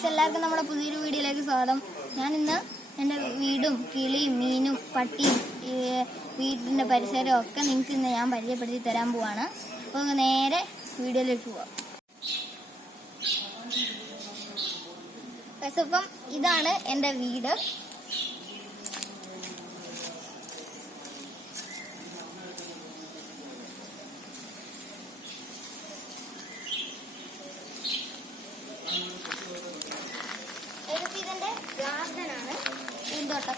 Guys, എല്ലാവർക്കും നമ്മുടെ പുതിയൊരു വീഡിയോയിലേക്ക് സ്വാഗതം. ഞാൻ ഇന്ന് എൻ്റെ വീടും കിളിയും മീനും പട്ടിയും വീടിൻ്റെ പരിസരവും ഒക്കെ നിങ്ങൾക്ക് ഇന്ന് ഞാൻ പരിചയപ്പെടുത്തി തരാൻ പോവാണ്. അപ്പോൾ നേരെ വീഡിയോയിലേക്ക് പോവാം. ഗൈസ്, അപ്പം ഇതാണ് എൻ്റെ വീട്. ഇതിന്റെ ഗാർഡനാണ്, പൂന്തോട്ടം.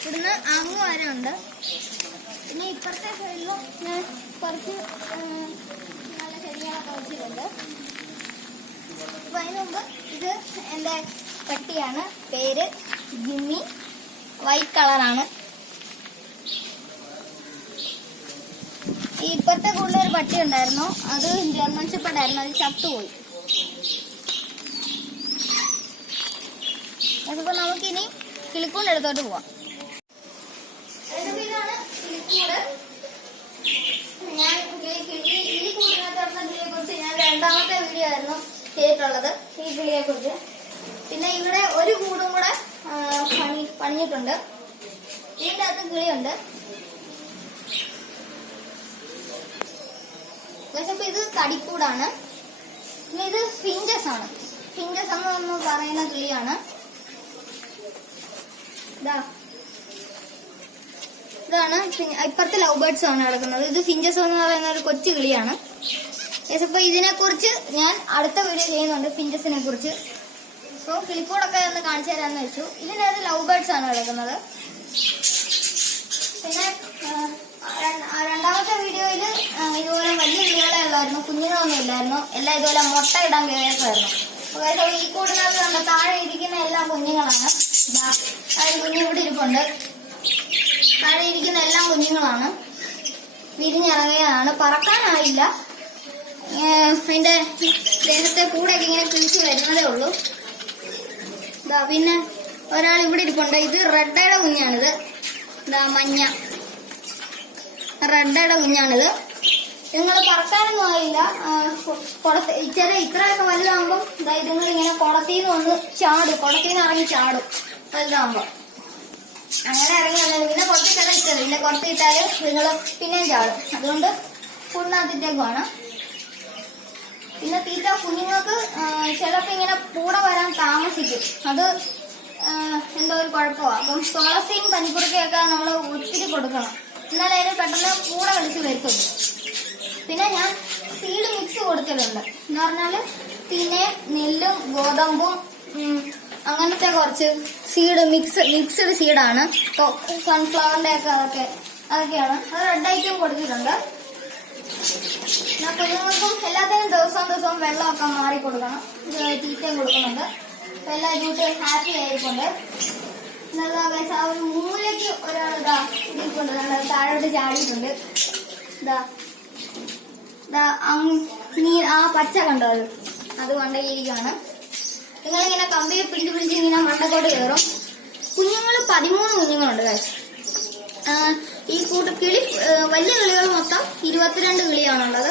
ഇവിടുന്ന് അങ്ങ് വരെ ഉണ്ട്. പിന്നെ ഇപ്പുറത്തെ സൈഡിലും ഞാൻ കുറച്ച് നല്ല ചെടികളൊക്കെ വെച്ചിട്ടുണ്ട്. അപ്പൊ അതിന് മുമ്പ് ഇത് എൻ്റെ പട്ടിയാണ്, പേര് ജിമ്മി, വൈറ്റ് കളറാണ്. ഈ ഇപ്പത്തെ കൂടുതൽ ഒരു പട്ടി ഉണ്ടായിരുന്നു, അത് ജർമ്മൻ ഷെപ്പേർഡ് ആയിരുന്നു, അത് ചത്തുപോയി. അതിപ്പോ നമുക്കിനി കിളിക്കൂട് എടുത്തോട്ട് പോവാം. ഇതാണ് കിളിക്കൂട്. ഞാൻ ഈ കൂടിനകത്ത് കിളിയെ കുറിച്ച് ഞാൻ രണ്ടാമത്തെ വീഡിയോ ആയിരുന്നു ചെയ്തിട്ടുള്ളത്, ഈ കിളിയെ കുറിച്ച്. പിന്നെ ഇവിടെ ഒരു കൂടും കൂടെ പണിഞ്ഞിട്ടുണ്ട്. ഇതിന്റെ അകത്ത് കിളിയുണ്ട്. അപ്പൊ ഇത് കടിക്കൂടാണ്. പിന്നെ ഇത് ഫിഞ്ചസ് ആണ്. ഫിഞ്ചസ് എന്ന് പറയുന്ന കിളിയാണ്. ഇതാണ് ഇപ്പുറത്തെ ലവ് ബേർഡ്സ് ആണ് കിടക്കുന്നത്. ഇത് ഫിഞ്ചസ് എന്ന് പറയുന്ന ഒരു കൊച്ചു കിളിയാണ്. അപ്പൊ ഇതിനെ കുറിച്ച് ഞാൻ അടുത്ത വീഡിയോ ചെയ്യുന്നുണ്ട്, ഫിഞ്ചസിനെ കുറിച്ച്. അപ്പോൾ കിളിക്കൂടൊക്കെ ഒന്ന് കാണിച്ചു തരാമെന്ന് വെച്ചു. ഇതിനകത്ത് ലവ് ബേർഡ്സ് ആണ് കിടക്കുന്നത്. പിന്നെ രണ്ടാമത്തെ വീഡിയോയില് ഇതുപോലെ വലിയ കിളികളെ ഉള്ളായിരുന്നു, കുഞ്ഞുങ്ങളൊന്നും ഇല്ലായിരുന്നു. എല്ലാം ഇതുപോലെ മുട്ട ഇടാൻ കയറിയതായിരുന്നു. അപ്പോൾ ഈ കൂടിനകത്ത് കണ്ട താഴെ ഇരിക്കുന്ന എല്ലാം കുഞ്ഞുങ്ങളാണ്. അതിന് കുഞ്ഞു ഇവിടെ ഇരിപ്പുണ്ട്. താഴെ ഇരിക്കുന്ന എല്ലാം കുഞ്ഞുങ്ങളാണ്, വിരിഞ്ഞിറങ്ങിയതാണ്. പറക്കാനായില്ല, അതിന്റെ ദേഹത്തെ കൂടെയൊക്കെ ഇങ്ങനെ കിളിച്ച് വരുന്നതേ ഉള്ളൂ. പിന്നെ ഒരാൾ ഇവിടെ ഇരിപ്പുണ്ട്. ഇത് റെഡയുടെ കുഞ്ഞാണിത്. മഞ്ഞ റെഡയുടെ കുഞ്ഞാണിത്. നിങ്ങൾ പറക്കാനൊന്നും ആയില്ല. ചെറിയ ഇത്രയൊക്കെ വലുതാകുമ്പം ഇതുങ്ങൾ ഇങ്ങനെ കുടത്തിന്ന് വന്ന് ചാടും, കുടത്തിന്ന് ഇറങ്ങി ചാടും വലുതാകുമ്പോ. അങ്ങനെ ഇറങ്ങി വന്നത് പിന്നെ കുറച്ച് ചില ഇട്ടത്, പിന്നെ കുറച്ച് ഇട്ടാല് നിങ്ങൾ പിന്നെയും ചാടും. അതുകൊണ്ട് കുണ്ണാത്തിട്ടേക്കുവാണ്. പിന്നെ തീറ്റ കുഞ്ഞുങ്ങൾക്ക് ചിലപ്പോ ഇങ്ങനെ കൂടെ വരാൻ താമസിക്കും. അത് എന്തോ ഒരു കുഴപ്പമാണ്. അപ്പം തുളസിയും പനിക്കുറുക്കയൊക്കെ നമ്മൾ ഒത്തിരി കൊടുക്കണം, എന്നാലും അതിന് പെട്ടെന്ന് കൂടെ കളിച്ച് വരുത്തുള്ളൂ. പിന്നെ ഞാൻ സീഡ് മിക്സ് കൊടുക്കലുണ്ട്. എന്ന് പറഞ്ഞാല് പിന്നെ നെല്ലും ഗോതമ്പും അങ്ങനത്തെ കുറച്ച് സീഡ് മിക്സ്ഡ് സീഡാണ്. സൺഫ്ലവറിന്റെ ഒക്കെ അതൊക്കെയാണ്. അത് റെഡ് ഐറ്റം കൊടുത്തിട്ടുണ്ട്. കുഞ്ഞുങ്ങൾക്കും എല്ലാത്തിനും ദിവസവും വെള്ളമൊക്കെ മാറി കൊടുക്കണം, തീറ്റയും കൊടുക്കുന്നുണ്ട്. അപ്പൊ എല്ലാം ഇങ്ങോട്ട് ഹാപ്പി ആയിട്ടുണ്ട്. ആ ഒരു മൂലയ്ക്ക് ഒരാൾ ഇരിപ്പുണ്ട്, താഴോട്ട് ചാടിയിട്ടുണ്ട്. ആ പച്ച കണ്ടോ, അത് മണ്ടയിരിക്കുകയാണ്. നിങ്ങളിങ്ങനെ കമ്പിയെ പിടിച്ച് ഇങ്ങനെ മണ്ടക്കോട്ട് കയറും. കുഞ്ഞുങ്ങൾ 13 കുഞ്ഞുങ്ങളുണ്ട് കാശ്. ഈ കിളി വലിയ കിളികൾ മൊത്തം 22 കിളിയാണുള്ളത്.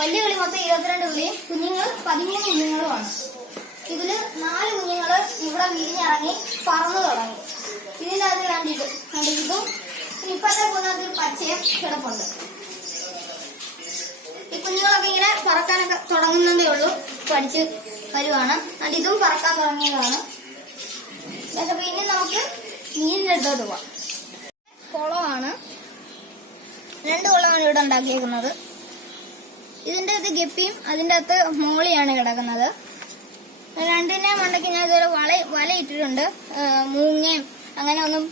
വലിയ കിളി മൊത്തം 22 കിളിയും കുഞ്ഞുങ്ങൾ 13 കുഞ്ഞുങ്ങളുമാണ്. ഇതില് 4 കുഞ്ഞുങ്ങള് ഇവിടെ വിരിഞ്ഞിറങ്ങി പറന്നു തുടങ്ങി. ഇതിന്റെ അത് കണ്ടിട്ടും ഇപ്പത്തെ കുഞ്ഞിനകത്ത് പച്ചയും കിടപ്പുണ്ട്. ഈ കുഞ്ഞുങ്ങളൊക്കെ ഇങ്ങനെ പറക്കാനൊക്കെ തുടങ്ങുന്നതേ ഉള്ളൂ, പഠിച്ച് വരുവാണ്. അതുകൊണ്ട് ഇതും പറക്കാൻ തുടങ്ങിയതാണ്. അപ്പൊ ഇനി നമുക്ക് മീനിന്റെ അടുത്തോട്ട് പോവാം. കുളമാണ്, 2 കുളമാണ് ഇവിടെ ഉണ്ടാക്കിയേക്കുന്നത്. ഇതിന്റെ അകത്ത് ഗപ്പിയും അതിന്റെ അകത്ത് മോളിയാണ് കിടക്കുന്നത്. രണ്ടിനെ മണ്ടയ്ക്ക് ഞാൻ ഇതുവരെ വല ഇട്ടിട്ടുണ്ട്, മൂങ്ങയും അങ്ങനെ ഒന്നും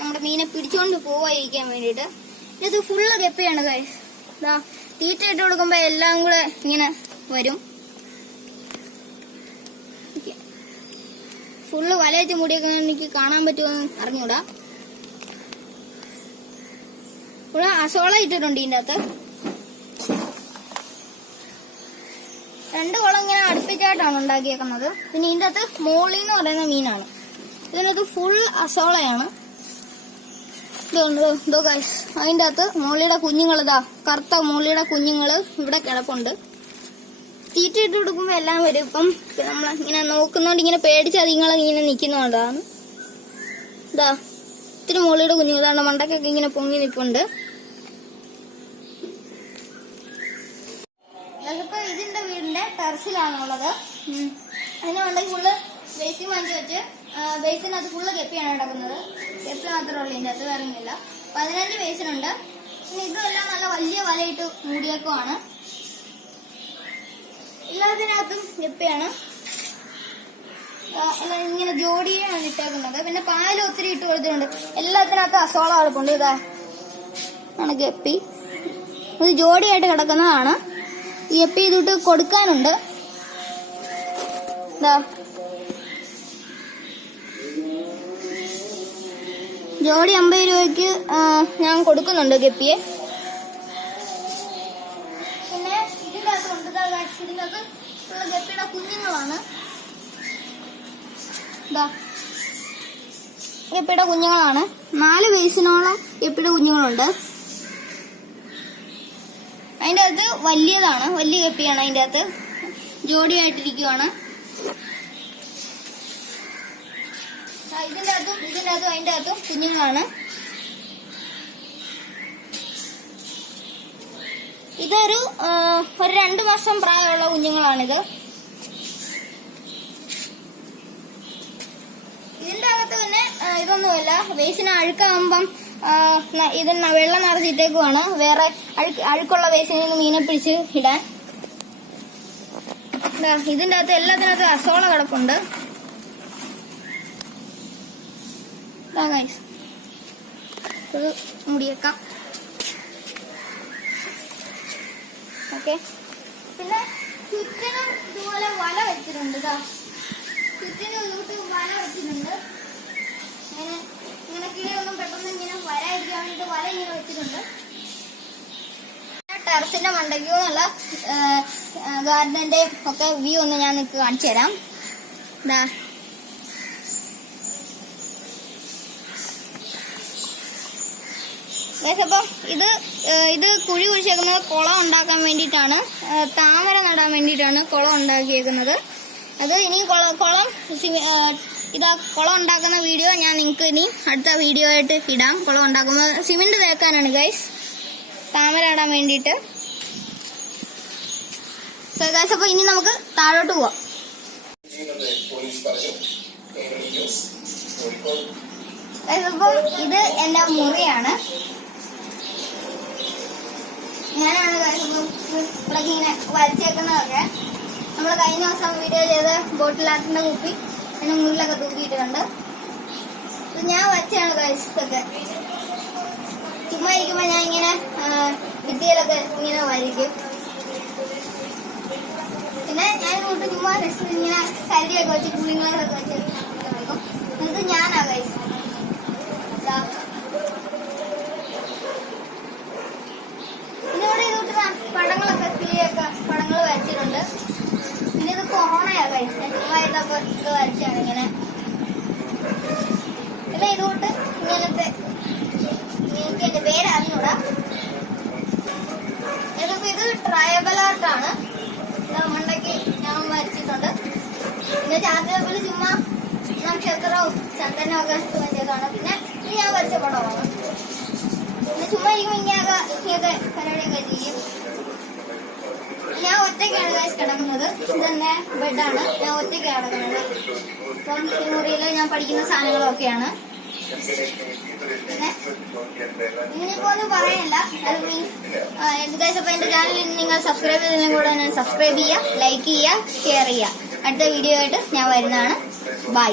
നമ്മുടെ മീനെ പിടിച്ചുകൊണ്ട് പോവാതിരിക്കാൻ വേണ്ടിയിട്ട്. ഇത് ഫുള്ള് ഗപ്പിയാണ് ഗൈസ്. തീറ്റ ഇട്ട് കൊടുക്കുമ്പോ എല്ലാം കൂടെ ഇങ്ങനെ വരും. ഫുള്ള് വലയച്ച് മൂടിയൊക്കെ എനിക്ക് കാണാൻ പറ്റുമെന്ന് അറിഞ്ഞൂടാ. ഇവിടെ അസോള ഇട്ടിട്ടുണ്ട് ഇതിന്റെ അകത്ത്. 2 കുളം ഇങ്ങനെ അടുപ്പിച്ചായിട്ടാണ് ഉണ്ടാക്കിയേക്കുന്നത്. പിന്നെ ഇതിന്റെ അകത്ത് മോളി എന്ന് പറയുന്ന മീനാണ്. ഇതിനകത്ത് ഫുൾ അസോളയാണ്. ഇതോ ഗൈസ്, അതിന്റെ അകത്ത് മോളിയുടെ കുഞ്ഞുങ്ങളിതാ കറുത്ത മുള്ളിയുടെ കുഞ്ഞുങ്ങള് ഇവിടെ കിടപ്പുണ്ട്. തീറ്റ ഇട്ട് കൊടുക്കുമ്പോ എല്ലാം വരും. ഇപ്പം നമ്മൾ ഇങ്ങനെ നോക്കുന്നോണ്ട് ഇങ്ങനെ പേടിച്ച് അതിങ്ങളെ ഇങ്ങനെ നിക്കുന്നോണ്ടാണ്. ഇതാ ഇത്തിരി മുള്ളിയുടെ കുഞ്ഞുങ്ങളാണ്, മണ്ടക്കൊക്കെ ഇങ്ങനെ പൊങ്ങി നിൽപ്പുണ്ട്. അതിപ്പോ ഇതിന്റെ വീടിന്റെ ടെറസിലാണുള്ളത്. അതിന് മണ്ടയ്ക്ക് ഫുള്ള് ബേസിൻ വാങ്ങി വെച്ച് ബേസിനകത്ത് ഫുള്ള് കെപ്പിയാണ് കിടക്കുന്നത്. കെപ്പി മാത്രമേ ഉള്ളൂ ഇതിന്റെ അകത്ത്, വേറൊന്നുമില്ല. 15 ബേസിനുണ്ട്. പിന്നെ ഇതെല്ലാം നല്ല വലിയ വലയിട്ട് മൂടിയേക്കുവാണ്. എല്ലാത്തിനകത്തും കെപ്പിയാണ്. ഇങ്ങനെ ജോഡിയാണ് ഇട്ടേക്കുന്നത്. പിന്നെ പായലും ഒത്തിരി ഇട്ട് കൊടുത്തിട്ടുണ്ട്. എല്ലാത്തിനകത്തും അസോള കിടപ്പുണ്ട്. ഇതാണ് ഗപ്പി. ഇത് ജോഡിയായിട്ട് കിടക്കുന്നതാണ്. ഈ ഗപ്പി ഇതിട്ട് കൊടുക്കാനുണ്ട്. ജോഡി 50 രൂപയ്ക്ക് ഞാൻ കൊടുക്കുന്നുണ്ട് ഗപ്പിയെ. പിന്നെ ഇതിന്റെ അകത്തുണ്ട് ഇതിനകത്ത് ഗപ്പിയുടെ കുഞ്ഞുങ്ങളാണ്. ഗപ്പിയുടെ കുഞ്ഞുങ്ങളാണ്. 4 ബേസിനോളം ഗപ്പിയുടെ കുഞ്ഞുങ്ങളുണ്ട്. അതിന്റെ അകത്ത് വലിയതാണ്, വലിയ ഗപ്പിയാണ്. അതിന്റെ അകത്ത് ജോഡിയായിട്ടിരിക്കുവാണ്. ഇതിന്റെ അകത്തും അതിന്റെ അകത്തും കുഞ്ഞുങ്ങളാണ്. ഇതൊരു 2 മാസം പ്രായമുള്ള കുഞ്ഞുങ്ങളാണിത്. ഇതിന്റെ അകത്ത് പിന്നെ ഇതൊന്നുമല്ല, ബേസിന് അഴുക്കാകുമ്പം ഇതിന് വെള്ളം നിറച്ചിട്ടേക്കുവാണ്. വേറെ അഴുക്കുള്ള ബേസിൽ നിന്ന് മീനെ പിടിച്ച് ഇടാൻ. ഇതിന്റെ അകത്ത് എല്ലാത്തിനകത്തും അസോള കിടപ്പുണ്ട്. ഇത് മുടിയേക്കാം. ഓക്കെ. പിന്നെ ചുറ്റിനും ഇതുപോലെ വല വെച്ചിട്ടുണ്ട്. ചുറ്റിനും ഇതുകൊണ്ട് വല വെച്ചിട്ടുണ്ട്. ഇങ്ങനെ കിളിയൊന്നും പെട്ടെന്ന് ഇങ്ങനെ വരാതിരിക്കാൻ വേണ്ടിട്ട് വല ഇങ്ങനെ വെച്ചിട്ടുണ്ട്. ടെറസിന്റെ മണ്ടയ്ക്കുന്നുള്ള ഗാർഡന്റെ ഒക്കെ വ്യൂ ഒന്ന് ഞാൻ നിങ്ങൾക്ക് കാണിച്ചു തരാം. അപ്പം ഇത് കുഴി കുഴിച്ചേക്കുന്നത് കുളം ഉണ്ടാക്കാൻ വേണ്ടിയിട്ടാണ്. താമര നടാൻ വേണ്ടിയിട്ടാണ് കുളം ഉണ്ടാക്കിയേക്കുന്നത്. അത് ഇനി കുളം ഉണ്ടാക്കുന്ന വീഡിയോ ഞാൻ നിങ്ങൾക്ക് ഇനി അടുത്ത വീഡിയോ ആയിട്ട് ഇടാം. കുളം ഉണ്ടാക്കുന്നത് സിമെന്റ് തേക്കാനാണ് ഗൈസ്, താമര ഇടാൻ വേണ്ടിയിട്ട്. ഗൈസ് അപ്പൊ ഇനി നമുക്ക് താഴോട്ട് പോവാം. അപ്പൊ ഇത് എന്റെ മുറിയാണ്. ഞാനാണ് ഇവിടെ ഇങ്ങനെ വരച്ചേക്കുന്നതൊക്കെ. നമ്മൾ കഴിഞ്ഞ ദിവസം വീഡിയോ ചെയ്ത് ബോട്ടിലാട്ടിന്റെ കുപ്പി അതിന് മുകളിലൊക്കെ തൂക്കിയിട്ടുണ്ട്. ഇത് ഞാൻ വരച്ചാണ് കഴിച്ചതൊക്കെ. ചുമ്മാ ഇരിക്കുമ്പോ ഞാൻ ഇങ്ങനെ ഭിത്തിയിലൊക്കെ ഇങ്ങനെ വരയ്ക്കും. പിന്നെ ഞാൻ കൂട്ട് ചുമ്മാ ഇങ്ങനെ കരിയൊക്കെ വെച്ച് പുളിങ്ങളൊക്കെ വെച്ച് കളിക്കും. ഇത് ഞാനാ കഴിച്ചത്. ഇതിനോട് ഇതോട്ട് പടങ്ങളൊക്കെ കിളിയൊക്കെ പടങ്ങൾ വരച്ചിട്ടുണ്ട്. പിന്നെ ഇത് കൊറോണയാ കഴിച്ചത്. ചുമ്മായിട്ടൊക്കെ ഇത് വരച്ചാണ് ഇങ്ങനെ. പിന്നെ ഇതുകൊണ്ട് ഇങ്ങനത്തെ എനിക്ക് എന്റെ പേര് അറിഞ്ഞൂടാ. ഇത് ട്രൈബൽ ആർട്ടാണ്. മണ്ടയ്ക്ക് ഞാൻ വരച്ചിട്ടുണ്ട്. പിന്നെ ചാർട്ട് പേപ്പറിൽ ചുമ്മാ നക്ഷത്രവും ചന്ദനവും ഒക്കെ വെച്ചതാണ്. പിന്നെ ഇത് ഞാൻ വരച്ച പടമാണ്. പിന്നെ ചുമ്മാ ഇരിക്കുമ്പോ ഇങ്ങനെയൊക്കെ പരിപാടിയൊക്കെ ചെയ്യും. ഞാൻ ഒറ്റയ്ക്കാണ് ഗൈസ് കിടക്കുന്നത്. ഇതെന്നെ ബെഡാണ്. ഞാൻ ഒറ്റയ്ക്കാണ് കിടക്കുന്നത്. ഇപ്പം ഈ മുറിയില് ഞാൻ പഠിക്കുന്ന സാധനങ്ങളൊക്കെയാണ്. പിന്നെ ഇനിയിപ്പോ ഒന്നും പറയാനില്ല. ഗൈസ് അപ്പൊ എന്റെ ചാനൽ നിങ്ങൾ സബ്സ്ക്രൈബ് ചെയ്തതിനും കൂടെ സബ്സ്ക്രൈബ് ചെയ്യുക, ലൈക്ക് ചെയ്യുക, ഷെയർ ചെയ്യുക. അടുത്ത വീഡിയോ ആയിട്ട് ഞാൻ വരുന്നതാണ്. ബൈ.